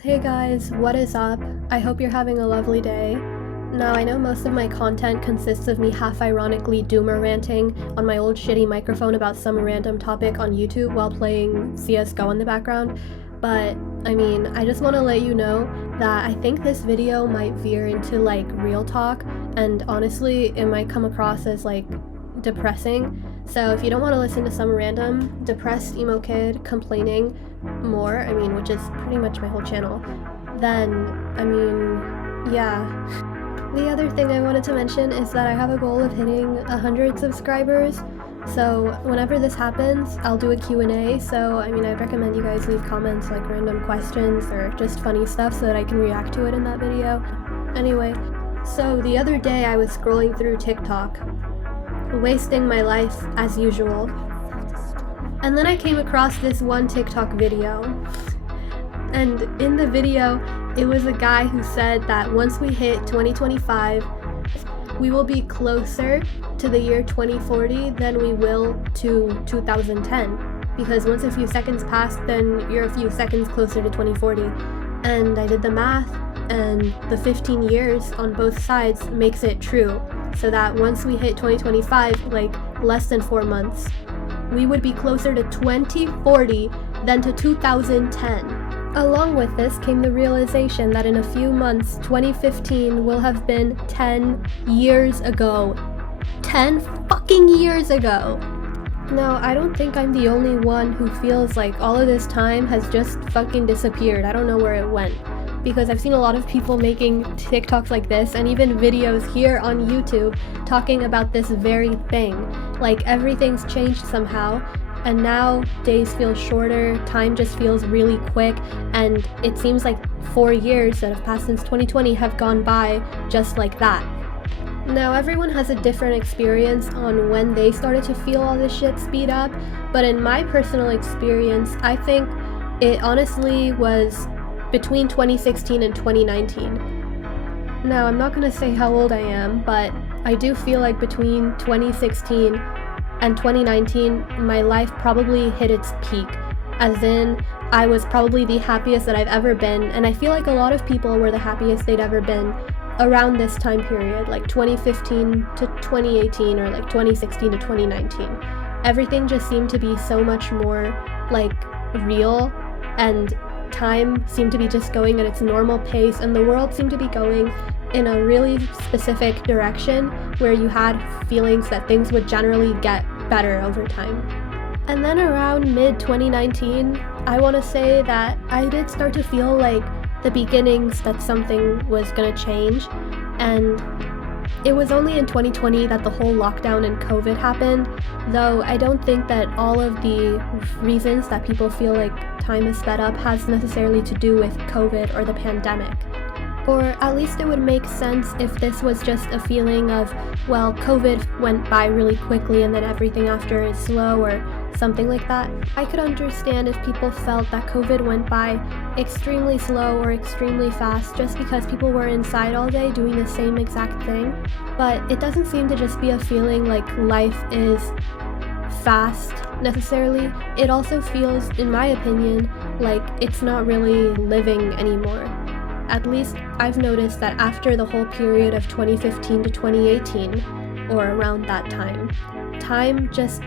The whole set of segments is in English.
Hey guys, what is up? I hope you're having a lovely day. Now, I know most of my content consists of me half-ironically doomer ranting on my old shitty microphone about some random topic on YouTube while playing CSGO in the background, but, I just want to let you know that I think this video might veer into, real talk, and honestly, it might come across as, depressing. So if you don't want to listen to some random depressed emo kid complaining more, which is pretty much my whole channel, then, yeah. The other thing I wanted to mention is that I have a goal of hitting 100 subscribers, so whenever this happens, I'll do a Q&A, so, I'd recommend you guys leave comments like random questions or just funny stuff so that I can react to it in that video. Anyway, so the other day I was scrolling through TikTok, wasting my life as usual, and then I came across this one TikTok video, and in the video it was a guy who said that once we hit 2025 we will be closer to the year 2040 than we will to 2010, because once a few seconds pass, then you're a few seconds closer to 2040. And I did the math, and the 15 years on both sides makes it true, so that once we hit 2025, less than 4 months, we would be closer to 2040 than to 2010. Along with this came the realization that in a few months, 2015 will have been 10 years ago. 10 fucking years ago! Now, I don't think I'm the only one who feels like all of this time has just fucking disappeared. I don't know where it went. Because I've seen a lot of people making TikToks like this, and even videos here on YouTube talking about this very thing. Everything's changed somehow, and now days feel shorter, time just feels really quick, and it seems like 4 years that have passed since 2020 have gone by just like that. Now, everyone has a different experience on when they started to feel all this shit speed up, but in my personal experience, I think it honestly was between 2016 and 2019. Now, I'm not gonna say how old I am, but I do feel like between 2016 and 2019, my life probably hit its peak, as in, I was probably the happiest that I've ever been, and I feel like a lot of people were the happiest they'd ever been around this time period, 2015 to 2018, or 2016 to 2019. Everything just seemed to be so much more, real, and time seemed to be just going at its normal pace, and the world seemed to be going in a really specific direction where you had feelings that things would generally get better over time. And then around mid-2019, I want to say that I did start to feel like the beginnings that something was gonna change, and it was only in 2020 that the whole lockdown and COVID happened, though I don't think that all of the reasons that people feel like time is sped up has necessarily to do with COVID or the pandemic. Or at least it would make sense if this was just a feeling of, well, COVID went by really quickly and then everything after is slow or something like that. I could understand if people felt that COVID went by extremely slow or extremely fast just because people were inside all day doing the same exact thing, but it doesn't seem to just be a feeling like life is fast necessarily. It also feels, in my opinion, like it's not really living anymore. At least I've noticed that after the whole period of 2015 to 2018, or around that time just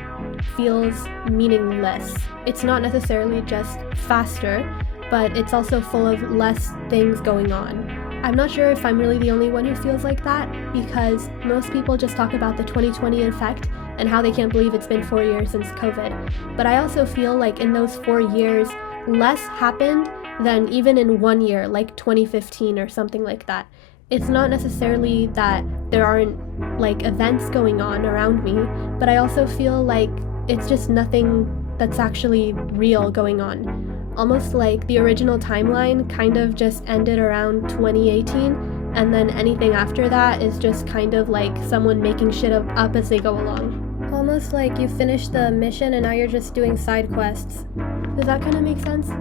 feels meaningless. It's not necessarily just faster, but it's also full of less things going on. I'm not sure if I'm really the only one who feels like that, because most people just talk about the 2020 effect and how they can't believe it's been 4 years since COVID. But I also feel like in those 4 years, less happened than even in 1 year, like 2015 or something like that. It's not necessarily that there aren't events going on around me, but I also feel like it's just nothing that's actually real going on. Almost like the original timeline kind of just ended around 2018, and then anything after that is just kind of like someone making shit up as they go along. Almost like you finished the mission and now you're just doing side quests. Does that kind of make sense?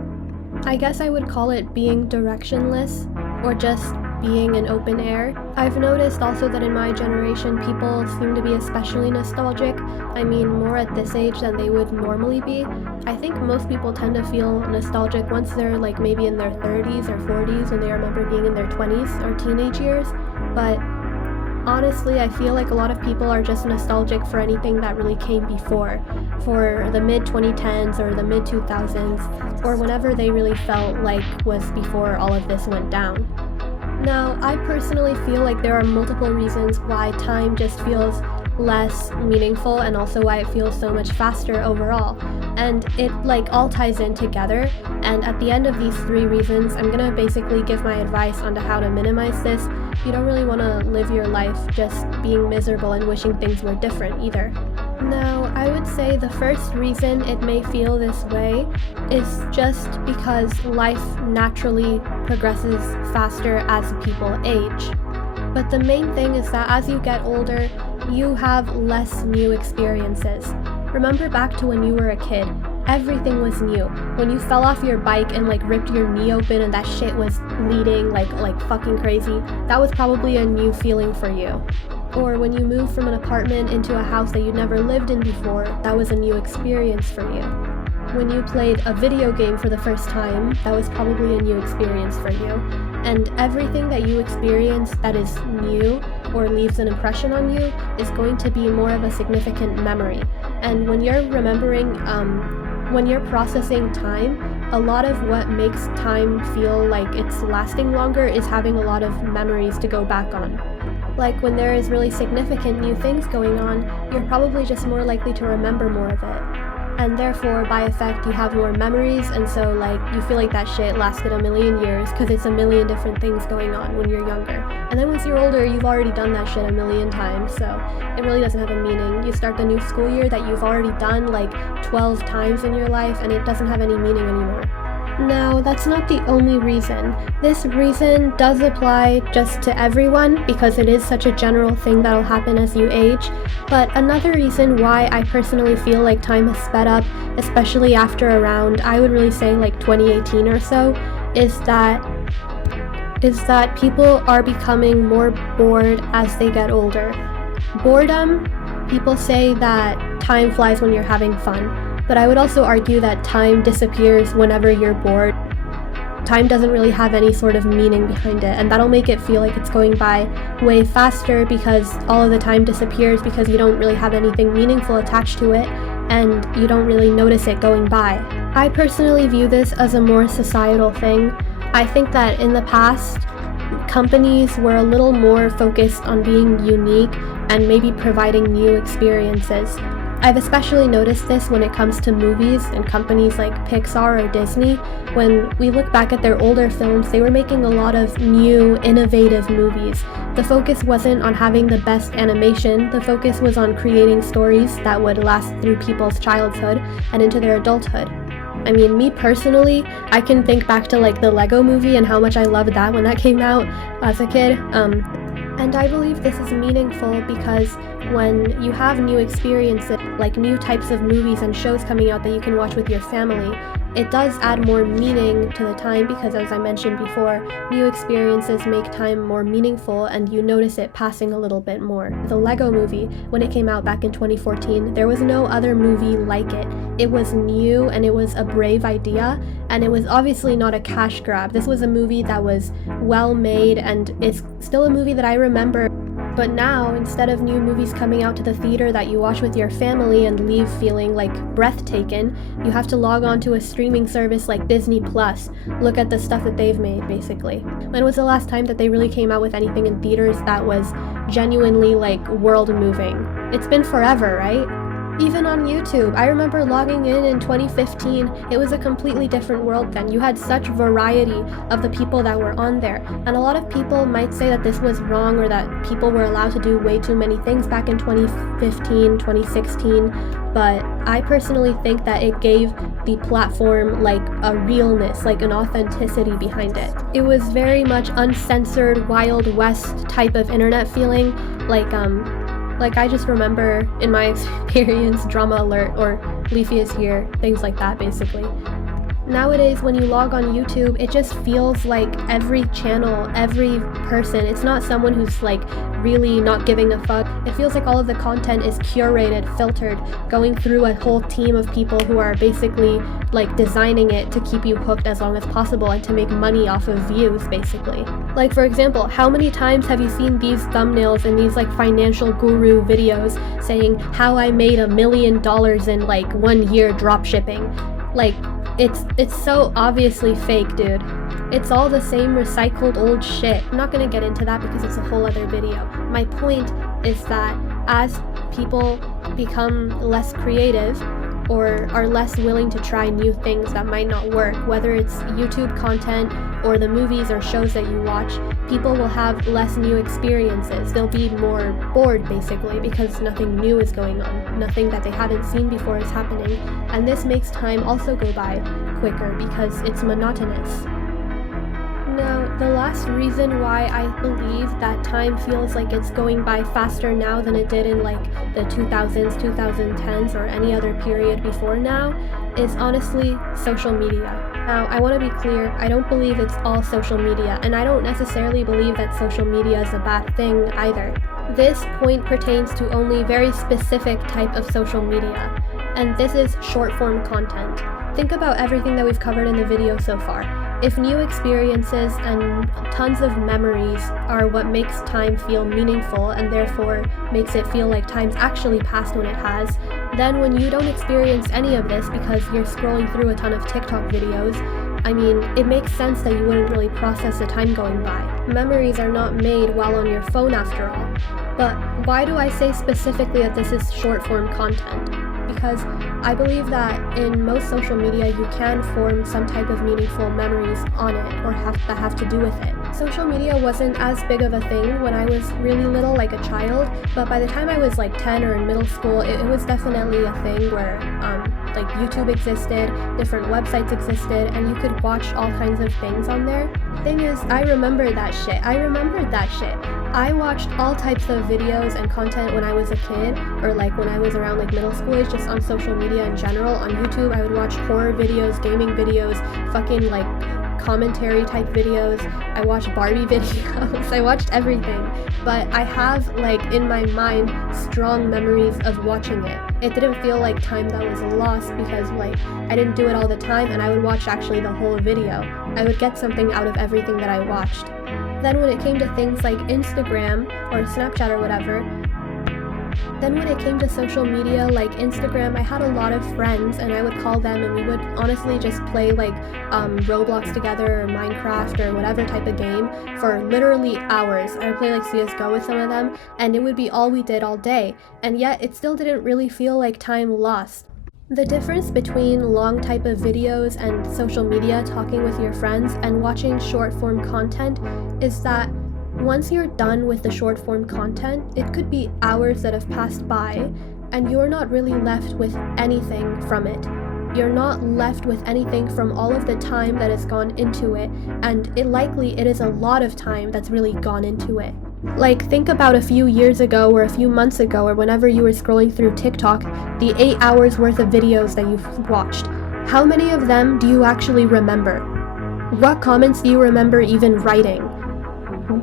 I guess I would call it being directionless, or just being in open air. I've noticed also that in my generation, people seem to be especially nostalgic. I mean, more at this age than they would normally be. I think most people tend to feel nostalgic once they're like maybe in their 30s or 40s and they remember being in their 20s or teenage years. But honestly, I feel like a lot of people are just nostalgic for anything that really came before, for the mid-2010s or the mid-2000s, or whenever they really felt like was before all of this went down. Now, I personally feel like there are multiple reasons why time just feels less meaningful and also why it feels so much faster overall. And it like all ties in together, and at the end of these 3 reasons, I'm gonna basically give my advice on how to minimize this. You don't really want to live your life just being miserable and wishing things were different either. Now, I would say the first reason it may feel this way is just because life naturally progresses faster as people age. But the main thing is that as you get older, you have less new experiences. Remember back to when you were a kid. Everything was new. When you fell off your bike and like ripped your knee open and that shit was bleeding like fucking crazy, that was probably a new feeling for you. Or when you moved from an apartment into a house that you'd never lived in before, that was a new experience for you. When you played a video game for the first time, that was probably a new experience for you. And everything that you experience that is new or leaves an impression on you is going to be more of a significant memory. And when you're remembering, when you're processing time, a lot of what makes time feel like it's lasting longer is having a lot of memories to go back on. Like when there is really significant new things going on, you're probably just more likely to remember more of it. And therefore, by effect, you have more memories, and so like you feel like that shit lasted a million years because it's a million different things going on when you're younger. And then once you're older, you've already done that shit a million times, so it really doesn't have a meaning. You start the new school year that you've already done like 12 times in your life, and it doesn't have any meaning anymore. Now, that's not the only reason. This reason does apply just to everyone because it is such a general thing that'll happen as you age, but another reason why I personally feel like time has sped up, especially after around, I would really say like 2018 or so, is that people are becoming more bored as they get older. Boredom, people say that time flies when you're having fun. But I would also argue that time disappears whenever you're bored. Time doesn't really have any sort of meaning behind it, and that'll make it feel like it's going by way faster because all of the time disappears because you don't really have anything meaningful attached to it, and you don't really notice it going by. I personally view this as a more societal thing. I think that in the past, companies were a little more focused on being unique and maybe providing new experiences. I've especially noticed this when it comes to movies and companies like Pixar or Disney. When we look back at their older films, they were making a lot of new, innovative movies. The focus wasn't on having the best animation, the focus was on creating stories that would last through people's childhood and into their adulthood. I mean, me personally, I can think back to like the Lego movie and how much I loved that when that came out as a kid. And I believe this is meaningful because when you have new experiences, like new types of movies and shows coming out that you can watch with your family, it does add more meaning to the time because, as I mentioned before, new experiences make time more meaningful and you notice it passing a little bit more. The Lego movie, when it came out back in 2014, there was no other movie like it. It was new and it was a brave idea, and it was obviously not a cash grab. This was a movie that was well made, and it's still a movie that I remember. But now, instead of new movies coming out to the theater that you watch with your family and leave feeling like breathtaking, you have to log on to a streaming service like Disney Plus, look at the stuff that they've made, basically. When was the last time that they really came out with anything in theaters that was genuinely like world-moving? It's been forever, right? Even on YouTube, I remember logging in 2015, it was a completely different world then. You had such variety of the people that were on there. And a lot of people might say that this was wrong or that people were allowed to do way too many things back in 2015, 2016. But I personally think that it gave the platform like a realness, like an authenticity behind it. It was very much uncensored, Wild West type of internet feeling, like I just remember in my experience, Drama Alert or Leafy is Here, things like that basically. Nowadays, when you log on YouTube, it just feels like every channel, every person, it's not someone who's like really not giving a fuck. It feels like all of the content is curated, filtered, going through a whole team of people who are basically like designing it to keep you hooked as long as possible and to make money off of views, basically. Like, for example, how many times have you seen these thumbnails in these like financial guru videos saying how I made $1 million in like 1 year drop shipping? Like, it's so obviously fake, dude. It's all the same recycled old shit. I'm not gonna get into that because it's a whole other video. My point is that as people become less creative or are less willing to try new things that might not work, whether it's YouTube content or the movies or shows that you watch, people will have less new experiences. They'll be more bored, basically, because nothing new is going on. Nothing that they haven't seen before is happening. And this makes time also go by quicker because it's monotonous. Now, the last reason why I believe that time feels like it's going by faster now than it did in like the 2000s, 2010s, or any other period before now is honestly social media. Now, I want to be clear, I don't believe it's all social media, and I don't necessarily believe that social media is a bad thing either. This point pertains to only very specific type of social media, and this is short-form content. Think about everything that we've covered in the video so far. If new experiences and tons of memories are what makes time feel meaningful and therefore makes it feel like time's actually passed when it has, then when you don't experience any of this because you're scrolling through a ton of TikTok videos, I mean, it makes sense that you wouldn't really process the time going by. Memories are not made while on your phone after all. But why do I say specifically that this is short-form content? Because I believe that in most social media you can form some type of meaningful memories on it or that have to do with it. Social media wasn't as big of a thing when I was really little, like a child, but by the time I was like 10 or in middle school, it was definitely a thing where like YouTube existed, different websites existed, and you could watch all kinds of things on there. Thing is, I remembered that shit. I watched all types of videos and content when I was a kid, or like when I was around like middle school age, just on social media in general. On YouTube, I would watch horror videos, gaming videos, fucking like commentary type videos. I watched Barbie videos. I watched everything. But I have like in my mind strong memories of watching it. It didn't feel like time that was lost because like I didn't do it all the time and I would watch actually the whole video. I would get something out of everything that I watched. Then when it came to things like Instagram or Snapchat or whatever, then when it came to social media like Instagram, I had a lot of friends and I would call them and we would honestly just play like Roblox together or Minecraft or whatever type of game for literally hours. I would play like CSGO with some of them and it would be all we did all day, and yet it still didn't really feel like time lost. The difference between long type of videos and social media talking with your friends and watching short form content is that once you're done with the short form content, it could be hours that have passed by and you're not really left with anything from it. You're not left with anything from all of the time that has gone into it, and it is a lot of time that's really gone into it. Like, think about a few years ago or a few months ago or whenever you were scrolling through TikTok, the 8 hours worth of videos that you've watched. How many of them do you actually remember? What comments do you remember even writing?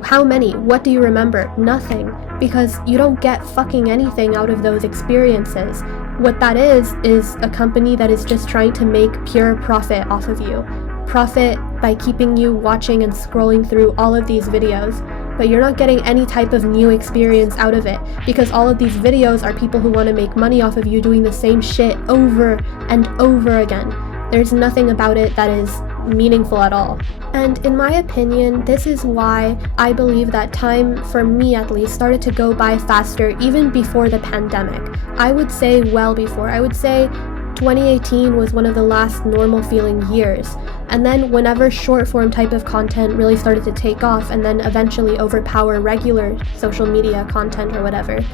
How many? What do you remember? Nothing. Because you don't get fucking anything out of those experiences. What that is a company that is just trying to make pure profit off of you. Profit by keeping you watching and scrolling through all of these videos. But you're not getting any type of new experience out of it because all of these videos are people who want to make money off of you doing the same shit over and over again. There's nothing about it that is meaningful at all. And in my opinion, this is why I believe that time, for me at least, started to go by faster even before the pandemic. I would say well before. I would say 2018 was one of the last normal feeling years. And then whenever short form type of content really started to take off and then eventually overpower regular social media content or whatever,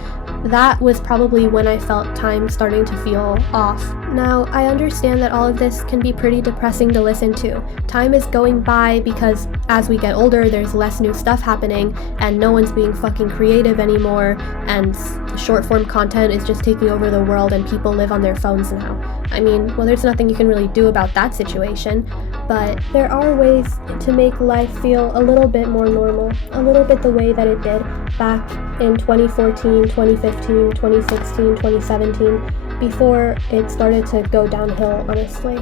that was probably when I felt time starting to feel off. Now, I understand that all of this can be pretty depressing to listen to. Time is going by because as we get older, there's less new stuff happening, and no one's being fucking creative anymore, and short form content is just taking over the world, and people live on their phones now. I mean, well, there's nothing you can really do about that situation, but there are ways to make life feel a little bit more normal, a little bit the way that it did back in 2014, 2015, 2016, 2017, before it started to go downhill, honestly.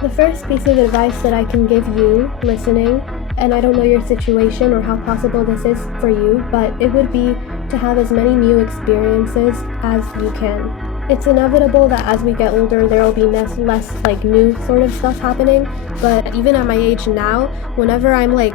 The first piece of advice that I can give you listening, and I don't know your situation or how possible this is for you, but it would be to have as many new experiences as you can. It's inevitable that as we get older, there will be less like new sort of stuff happening, but even at my age now, whenever I'm like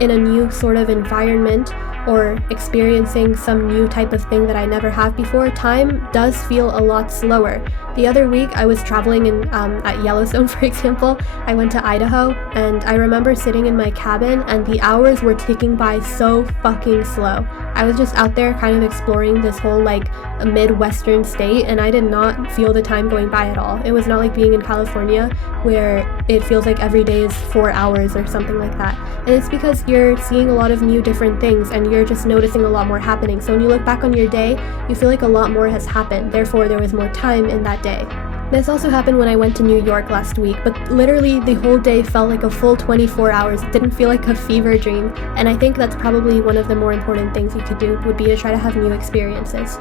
in a new sort of environment or experiencing some new type of thing that I never have before, time does feel a lot slower. The other week I was traveling at Yellowstone, for example. I went to Idaho, and I remember sitting in my cabin and the hours were ticking by so fucking slow. I was just out there kind of exploring this whole like Midwestern state, and I did not feel the time going by at all. It was not like being in California where it feels like every day is 4 hours or something like that. And it's because you're seeing a lot of new different things and you're just noticing a lot more happening. So when you look back on your day, you feel like a lot more has happened. Therefore, there was more time in that day. This also happened when I went to New York last week, but literally the whole day felt like a full 24 hours. It didn't feel like a fever dream, and I think that's probably one of the more important things you could do, would be to try to have new experiences.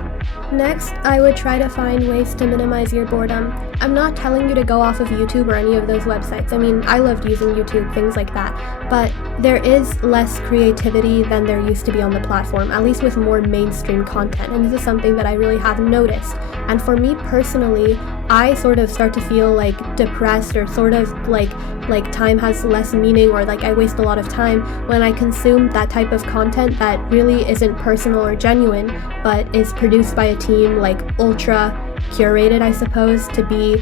Next, I would try to find ways to minimize your boredom. I'm not telling you to go off of YouTube or any of those websites. I mean, I loved using YouTube, things like that, but there is less creativity than there used to be on the platform, at least with more mainstream content, and this is something that I really have noticed. And for me personally, I sort of start to feel like depressed or sort of like time has less meaning, or like I waste a lot of time when I consume that type of content that really isn't personal or genuine, but is produced by a team like ultra curated, I suppose, to be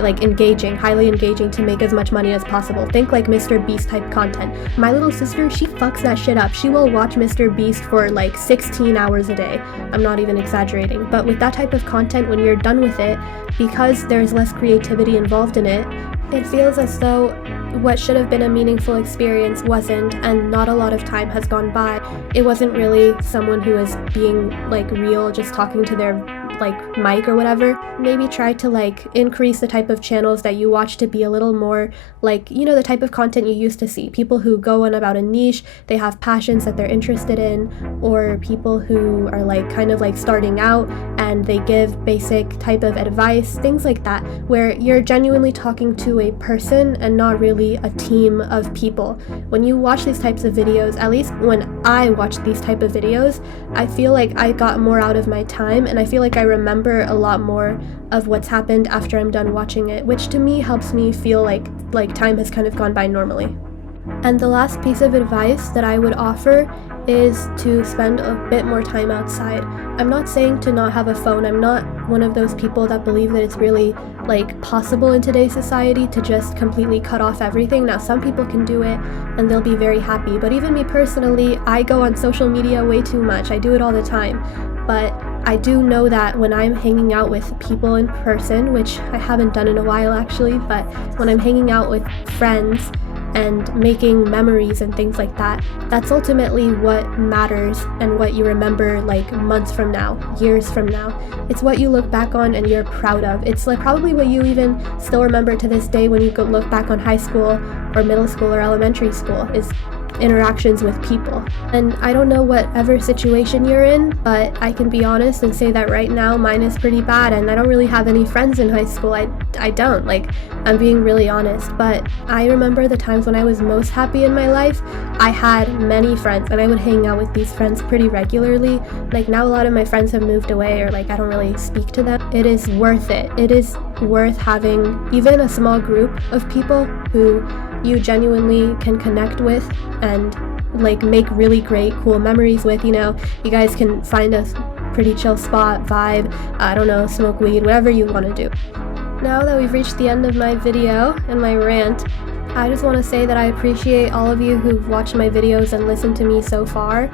like engaging, highly engaging, to make as much money as possible. Think like Mr. Beast type content. My little sister, she fucks that shit up. She will watch Mr. Beast for like 16 hours a day. I'm not even exaggerating. But with that type of content, when you're done with it, because there's less creativity involved in it, it feels as though what should have been a meaningful experience wasn't, and not a lot of time has gone by. It wasn't really someone who was being like real, just talking to their like mic or whatever. Maybe try to like increase the type of channels that you watch to be a little more like, you know, the type of content you used to see. People who go on about a niche, they have passions that they're interested in, or people who are like kind of like starting out and they give basic type of advice, things like that, where you're genuinely talking to a person and not really a team of people. When you watch these types of videos, at least when I watch these type of videos, I feel like I got more out of my time, and I feel like I remember a lot more of what's happened after I'm done watching it, which to me helps me feel like time has kind of gone by normally. And the last piece of advice that I would offer is to spend a bit more time outside. I'm not saying to not have a phone. I'm not one of those people that believe that it's really like possible in today's society to just completely cut off everything. Now, some people can do it and they'll be very happy, but even me personally, I go on social media way too much. I do it all the time. But I do know that when I'm hanging out with people in person, which I haven't done in a while actually, but when I'm hanging out with friends and making memories and things like that, that's ultimately what matters and what you remember like months from now, years from now. It's what you look back on and you're proud of. It's like probably what you even still remember to this day when you go look back on high school or middle school or elementary school, is interactions with people. And I don't know whatever situation you're in, but I can be honest and say that right now mine is pretty bad, and I don't really have any friends in high school. I don't, like, I'm being really honest, but I remember the times when I was most happy in my life. I had many friends and I would hang out with these friends pretty regularly. Like now a lot of my friends have moved away, or like I don't really speak to them. It is worth it. It is worth having even a small group of people who you genuinely can connect with and like make really great cool memories with. You know, you guys can find a pretty chill spot, vibe, I don't know, smoke weed, whatever you want to do. Now that we've reached the end of my video and my rant, I just want to say that I appreciate all of you who've watched my videos and listened to me so far.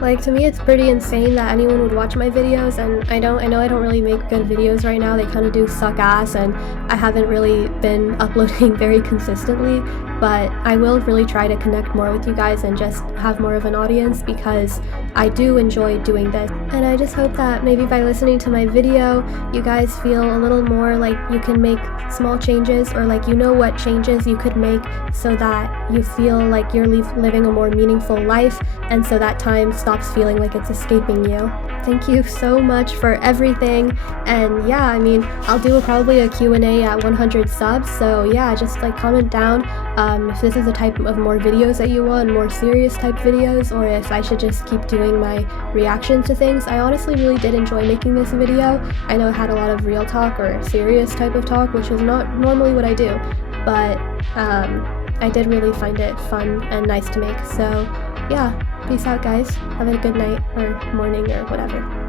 Like, to me, it's pretty insane that anyone would watch my videos, and I know I don't really make good videos right now. They kind of do suck ass, and I haven't really been uploading very consistently, but I will really try to connect more with you guys and just have more of an audience, because I do enjoy doing this. And I just hope that maybe by listening to my video, you guys feel a little more like you can make small changes, or like you know what changes you could make so that you feel like you're living a more meaningful life, and so that time stops feeling like it's escaping you. Thank you so much for everything, and yeah, I mean, I'll do probably a Q&A at 100 subs, so yeah, just like comment down if this is the type of more videos that you want, more serious type videos, or if I should just keep doing my reactions to things. I honestly really did enjoy making this video. I know it had a lot of real talk or serious type of talk, which is not normally what I do, but I did really find it fun and nice to make. So yeah, peace out guys, have a good night or morning or whatever.